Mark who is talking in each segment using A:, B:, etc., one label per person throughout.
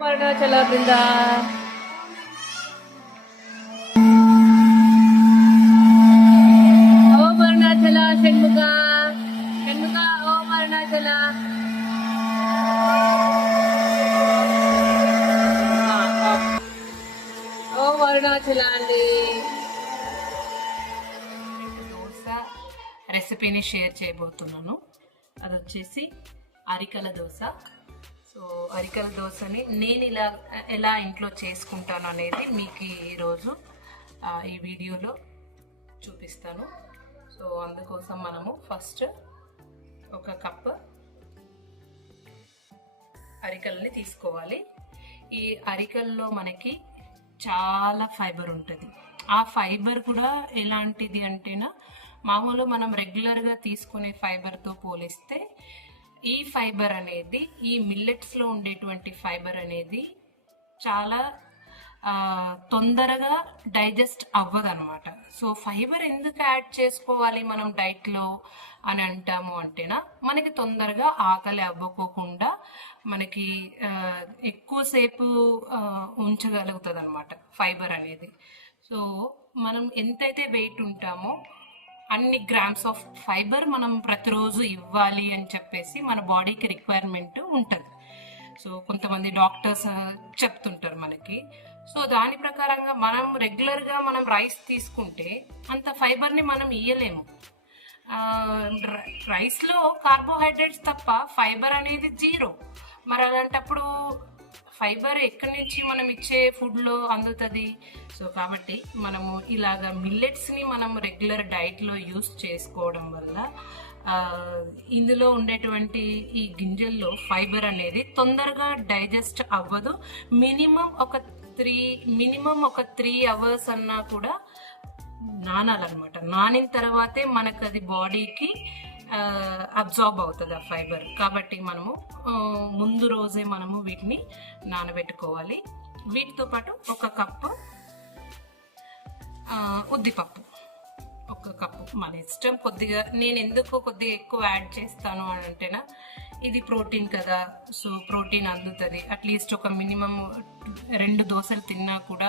A: అరుణాచల బృంద ఓం అరుణాచల షణ్ముఖ షణ్ముఖ ఓం అరుణాచల ఓం అరుణాచల అండి దోశ రెసిపీని షేర్ చేయబోతున్నాను. అది వచ్చేసి అరికల దోశ. సో అరికల దోశని నేను ఇలా ఎలా ఇంట్లో చేసుకుంటాను అనేది మీకు ఈరోజు ఈ వీడియోలో చూపిస్తాను. సో అందుకోసం మనము ఫస్ట్ ఒక కప్ అరికల్ని తీసుకోవాలి. ఈ అరికల్లో మనకి చాలా ఫైబర్ ఉంటుంది. ఆ ఫైబర్ కూడా ఎలాంటిది అంటేనా మామూలు మనం రెగ్యులర్గా తీసుకునే ఫైబర్తో పోలిస్తే ఈ ఫైబర్ అనేది ఈ మిల్లెట్స్లో ఉండేటువంటి ఫైబర్ అనేది చాలా తొందరగా డైజెస్ట్ అవ్వదు అనమాట సో ఫైబర్ ఎందుకు యాడ్ చేసుకోవాలి మనం డైట్లో అని అంటాము అంటేనా మనకి తొందరగా ఆకలి అవ్వకోకుండా మనకి ఎక్కువసేపు ఉంచగలుగుతుంది అనమాట ఫైబర్ అనేది. సో మనం ఎంతైతే వెయిట్ ఉంటామో అన్ని గ్రామ్స్ ఆఫ్ ఫైబర్ మనం ప్రతిరోజు ఇవ్వాలి అని చెప్పేసి మన బాడీకి రిక్వైర్మెంట్ ఉంటుంది. సో కొంతమంది డాక్టర్స్ uh, చెప్తుంటారు మనకి. సో దాని ప్రకారంగా మనం రెగ్యులర్గా మనం రైస్ తీసుకుంటే అంత ఫైబర్ని మనం ఇయ్యలేము. Uh, రైస్లో కార్బోహైడ్రేట్స్ తప్ప ఫైబర్ అనేది జీరో మరి అలాంటప్పుడు ఫైబర్ ఎక్కడి నుంచి మనం ఇచ్చే ఫుడ్లో అందుతుంది? సో కాబట్టి మనము ఇలాగ మిల్లెట్స్ని మనం రెగ్యులర్ డైట్లో యూస్ చేసుకోవడం వల్ల ఇందులో ఉండేటువంటి ఈ గింజల్లో ఫైబర్ అనేది తొందరగా డైజెస్ట్ అవ్వదు. మినిమం ఒక త్రీ మినిమం ఒక త్రీ అవర్స్ అన్నా కూడా నానాలన్నమాట. నానిన తర్వాతే మనకు అది బాడీకి అబ్జార్బ్ అవుతుంది ఆ ఫైబర్ కాబట్టి మనము ముందు రోజే మనము వీటిని నానబెట్టుకోవాలి. వీటితో పాటు ఒక కప్పు ఉద్దిపప్పు. ఒక కప్పు మన ఇష్టం. కొద్దిగా నేను ఎందుకు కొద్దిగా ఎక్కువ యాడ్ చేస్తాను అని అంటేనా ఇది ప్రోటీన్ కదా సో ప్రోటీన్ అందుతుంది. అట్లీస్ట్ ఒక మినిమం రెండు దోశలు తిన్నా కూడా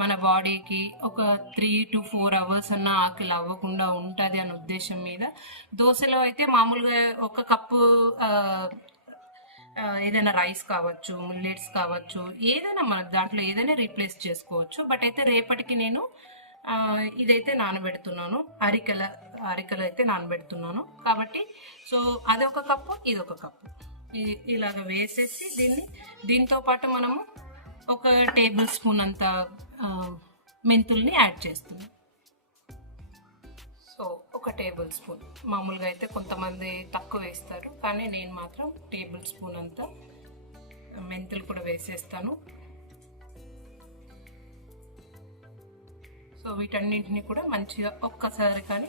A: మన బాడీకి ఒక త్రీ టు ఫోర్ అవర్స్ అన్న ఆకలి అవ్వకుండా ఉంటుంది అనే ఉద్దేశం మీద. దోశలో అయితే మామూలుగా ఒక కప్పు ఏదైనా రైస్ కావచ్చు మిల్లెట్స్ కావచ్చు ఏదైనా మన దాంట్లో ఏదైనా రీప్లేస్ చేసుకోవచ్చు. బట్ అయితే రేపటికి నేను ఇదైతే నానబెడుతున్నాను. అరికల అరికలు అయితే నానబెడుతున్నాను. కాబట్టి సో అదొక కప్పు ఇదొక కప్పు. ఇలాగ వేసేసి దీన్ని దీంతో పాటు మనము ఒక టేబుల్ స్పూన్ అంత మెంతుల్ని యాడ్ చేస్తున్నాం. సో ఒక టేబుల్ స్పూన్. మామూలుగా అయితే కొంతమంది తక్కువ వేస్తారు. కానీ నేను మాత్రం టేబుల్ స్పూన్ అంతా మెంతులు కూడా వేసేస్తాను. సో వీటన్నింటిని కూడా మంచిగా ఒక్కసారి కానీ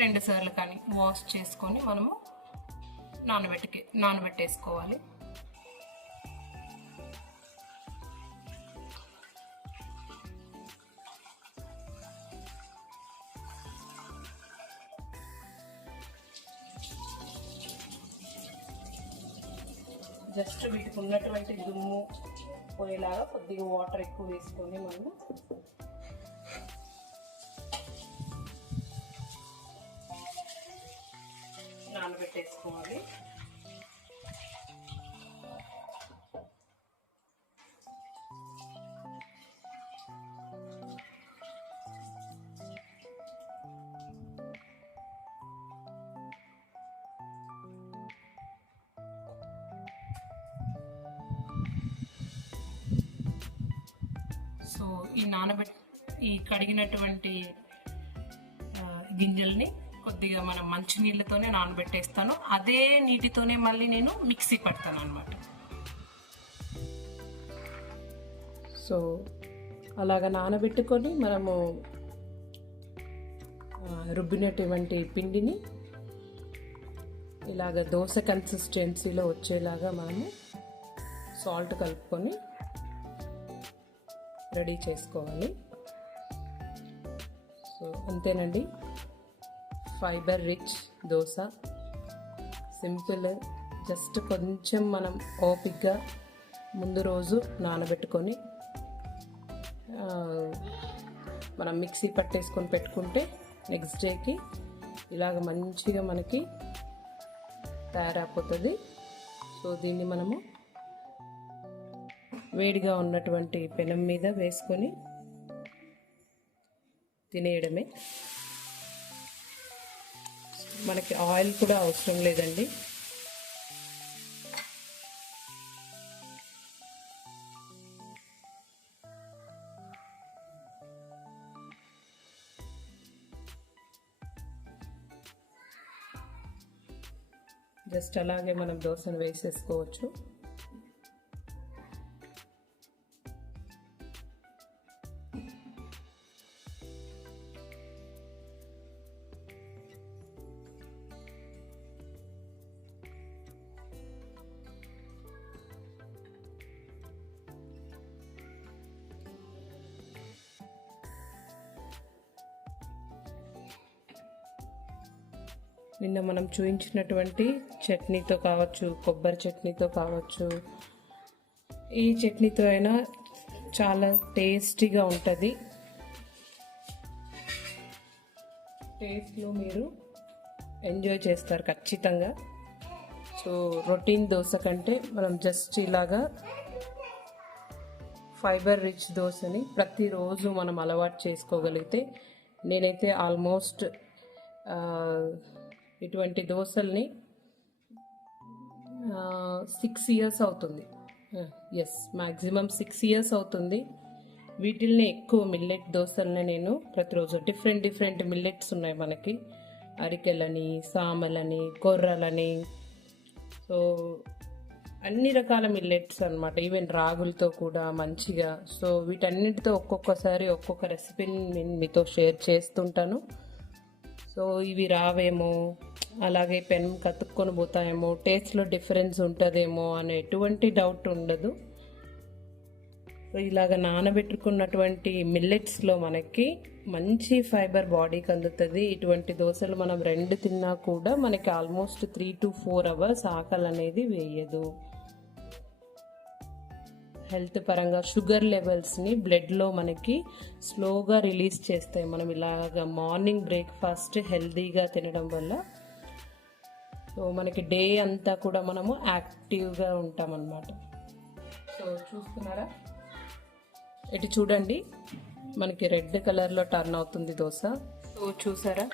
A: రెండు సార్లు కానీ వాష్ చేసుకొని మనము నానబెట్టుకి నానబెట్టేసుకోవాలి. జస్ట్ వీటికి ఉన్నటువంటి దుమ్ము పోయేలాగా కొద్దిగా వాటర్ ఎక్కువ వేసుకొని మనము నానబెట్టేసుకోవాలి సో ఈ నానబెట్ ఈ కడిగినటువంటి గింజల్ని కొద్దిగా మనం మంచి నీళ్ళతోనే నానబెట్టేస్తాను. అదే నీటితోనే మళ్ళీ నేను మిక్సీ పడతాను అనమాట సో అలాగ నానబెట్టుకొని మనము రుబ్బినటువంటి పిండిని ఇలాగ దోశ కన్సిస్టెన్సీలో వచ్చేలాగా మనము సాల్ట్ కలుపుకొని రెడీ చేసుకోవాలి. సో అంతేనండి. Fibre rich dosa. Simple just కొంచెం మనం ఓపిక్గా ముందు రోజు నానబెట్టుకొని మనం మిక్సీ పట్టేసుకొని పెట్టుకుంటే నెక్స్ట్ డేకి ఇలాగ మంచిగా మనకి తయారైపోతుంది. సో దీన్ని మనము వేడిగా ఉన్నటువంటి పెనం మీద వేసుకొని తినేయడమే. మనకి ఆయిల్ కూడా అవసరం లేదండి. జస్ట్ అలాగే మనం దోశను వేసేసుకోవచ్చు. నిన్న మనం చూపించినటువంటి చట్నీతో కావచ్చు కొబ్బరి చట్నీతో కావచ్చు ఈ చట్నీతో అయినా చాలా టేస్టీగా ఉంటుంది. టేస్ట్లో మీరు ఎంజాయ్ చేస్తారు ఖచ్చితంగా. సో రొటీన్ దోశ కంటే మనం జస్ట్ ఇలాగా ఫైబర్ రిచ్ దోశని ప్రతిరోజు మనం అలవాటు చేసుకోగలిగితే నేనైతే ఆల్మోస్ట్ ఇటువంటి దోశల్ని సిక్స్ ఇయర్స్ అవుతుంది. ఎస్ మ్యాక్సిమం సిక్స్ ఇయర్స్ అవుతుంది. వీటిల్ని ఎక్కువ మిల్లెట్ దోశల్ని నేను ప్రతిరోజు డిఫరెంట్ డిఫరెంట్ మిల్లెట్స్ ఉన్నాయి మనకి. అరికెలని సామలని కొర్రలని. సో అన్ని రకాల మిల్లెట్స్ అనమాట ఈవెన్ రాగులతో కూడా మంచిగా. సో వీటన్నిటితో ఒక్కొక్కసారి ఒక్కొక్క రెసిపీని నేను మీతో షేర్ చేస్తుంటాను. సో ఇవి రావేమో అలాగే పెన్ కతుక్కొని పోతాయేమో టేస్ట్లో డిఫరెన్స్ ఉంటుందేమో అనే ఎటువంటి డౌట్ ఉండదు. సో ఇలాగ నానబెట్టుకున్నటువంటి మిల్లెట్స్లో మనకి మంచి ఫైబర్ బాడీకి అందుతుంది. ఇటువంటి దోశలు మనం రెండు తిన్నా కూడా మనకి almost three to four hours ఆకలి అనేది వేయదు. హెల్త్ పరంగా షుగర్ లెవెల్స్ని బ్లడ్లో మనకి స్లోగా రిలీజ్ చేస్తాయి. మనం ఇలాగ మార్నింగ్ బ్రేక్ఫాస్ట్ హెల్తీగా తినడం వల్ల. సో మనకి డే అంతా కూడా మనము యాక్టివ్గా ఉంటామన్నమాట. సో చూస్తున్నారా? ఇటు చూడండి? మనకి రెడ్ కలర్లో టర్న్ అవుతుంది దోశ. సో చూసారా?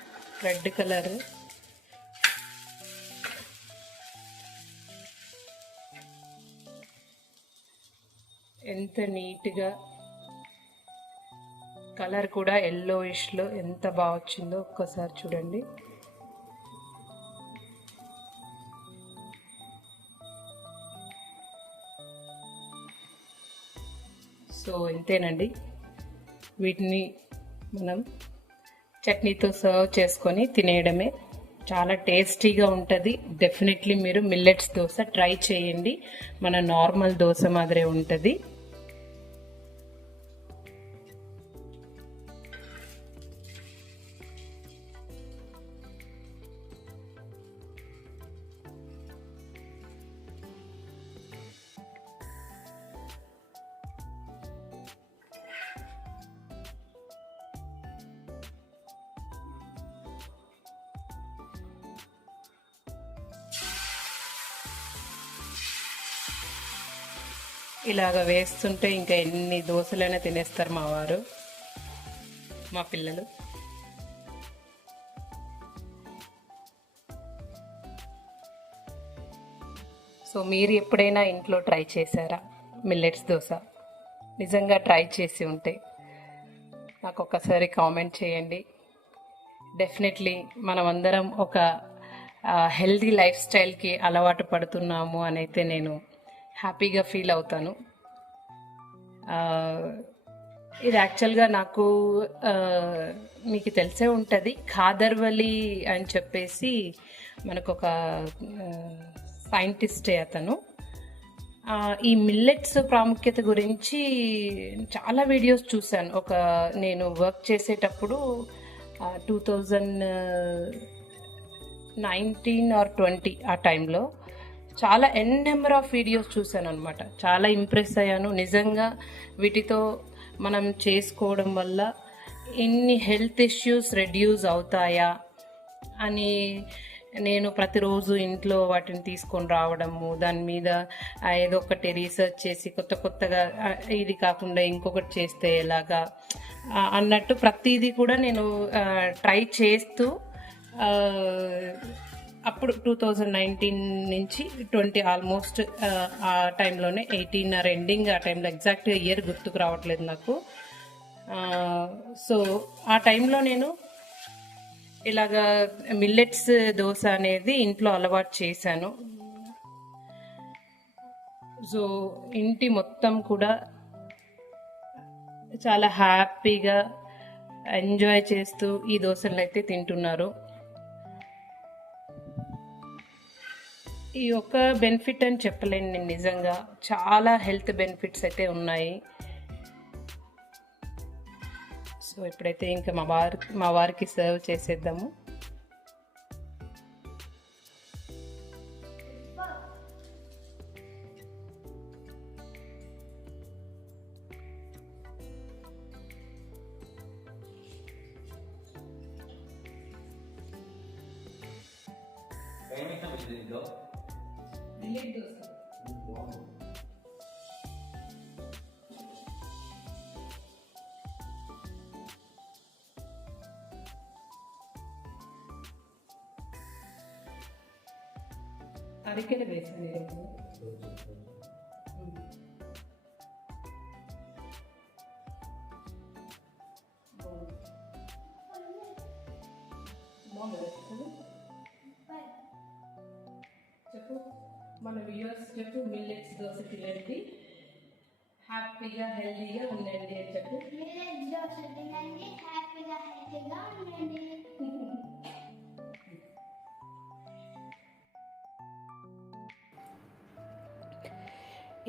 A: రెడ్ కలర్ ఎంత నీట్గా కలర్ కూడా ఎల్లోయిష్లో ఎంత బాగా వచ్చిందో ఒక్కసారి చూడండి. సో ఇంతేనండి. వీటిని మనం చట్నీతో సర్వ్ చేసుకొని తినేయడమే. చాలా టేస్టీగా ఉంటుంది. డెఫినెట్లీ మీరు మిల్లెట్స్ దోశ ట్రై చేయండి. మన నార్మల్ దోశ మాదిరే ఉంటుంది. ఇలాగ వేస్తుంటే ఇంకా ఎన్ని దోశలైనా తినేస్తారు మా వారు మా పిల్లలు. సో మీరు ఎప్పుడైనా ఇంట్లో ట్రై చేశారా మిల్లెట్స్ దోశ? నిజంగా ట్రై చేసి ఉంటే నాకు ఒకసారి కామెంట్ చేయండి. డెఫినెట్లీ మనమందరం ఒక హెల్దీ లైఫ్ స్టైల్కి అలవాటు పడుతున్నాము అని అయితే నేను హ్యాపీగా ఫీల్ అవుతాను. ఇది యాక్చువల్గా నాకు మీకు తెలిసే ఉంటుంది. ఖాదర్వలి అని చెప్పేసి మనకు ఒక సైంటిస్టే అతను. ఈ మిల్లెట్స్ ప్రాముఖ్యత గురించి చాలా వీడియోస్ చూశాను. ఒక నేను వర్క్ చేసేటప్పుడు two thousand nineteen or twenty ఆ టైంలో. చాలా ఎన్ నెంబర్ ఆఫ్ వీడియోస్ చూశాను అనమాట చాలా ఇంప్రెస్ అయ్యాను. నిజంగా వీటితో మనం చేసుకోవడం వల్ల ఇన్ని హెల్త్ ఇష్యూస్ రెడ్యూస్ అవుతాయా అని నేను ప్రతిరోజు ఇంట్లో వాటిని తీసుకొని రావడము దాని మీద ఏదో ఒకటి రీసెర్చ్ చేసి కొత్త కొత్తగా ఇది కాకుండా ఇంకొకటి చేస్తే ఎలాగా? అన్నట్టు ప్రతిదీ కూడా నేను ట్రై చేస్తూ అప్పుడు టూ థౌజండ్ నైన్టీన్ నుంచి ట్వంటీ ఆల్మోస్ట్ uh, ఆ టైంలోనే ఎయిటీన్ ఆర్ ఎండింగ్ ఆ టైంలో ఎగ్జాక్ట్గా ఇయర్ గుర్తుకు రావట్లేదు నాకు. సో ఆ టైంలో నేను ఇలాగా మిల్లెట్స్ దోశ అనేది ఇంట్లో అలవాటు చేశాను. సో ఇంటి మొత్తం కూడా చాలా హ్యాపీగా ఎంజాయ్ చేస్తూ ఈ దోశలు అయితే తింటున్నారు. ఈ యొక్క బెనిఫిట్ అని చెప్పలేను నేను నిజంగా. చాలా హెల్త్ బెనిఫిట్స్ అయితే ఉన్నాయి. సో ఇప్పుడైతే ఇంకా మా వారి మా వారికి సర్వ్ చేసేద్దాము.
B: ఏమైనా దీంట్లో
A: అరికెలు వేసాను ఈరోజు చెప్పు దోశ తినండి. హ్యాపీగా హెల్దీగా ఉండండి అని చెప్పి.
C: విలేజ్ దోశ తినండి హ్యాపీగా హెల్తీగా ఉండండి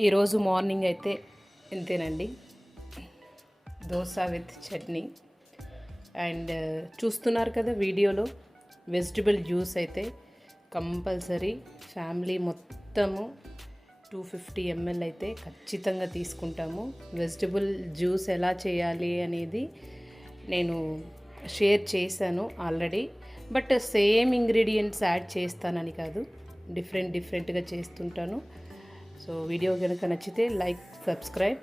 A: ఈరోజు మార్నింగ్ అయితే ఇంతేనండి. దోశ విత్ చట్నీ. అండ్ చూస్తున్నారు కదా వీడియోలో వెజిటబుల్ జ్యూస్ అయితే కంపల్సరీ ఫ్యామిలీ మొత్తము టూ ఫిఫ్టీ ఎంఎల్ అయితే ఖచ్చితంగా తీసుకుంటాము. వెజిటబుల్ జ్యూస్ ఎలా చేయాలి అనేది నేను షేర్ చేశాను already. But same ingredients add చేస్తానని కాదు డిఫరెంట్ డిఫరెంట్గా చేస్తుంటాను. సో వీడియో కనుక నచ్చితే లైక్ సబ్స్క్రైబ్.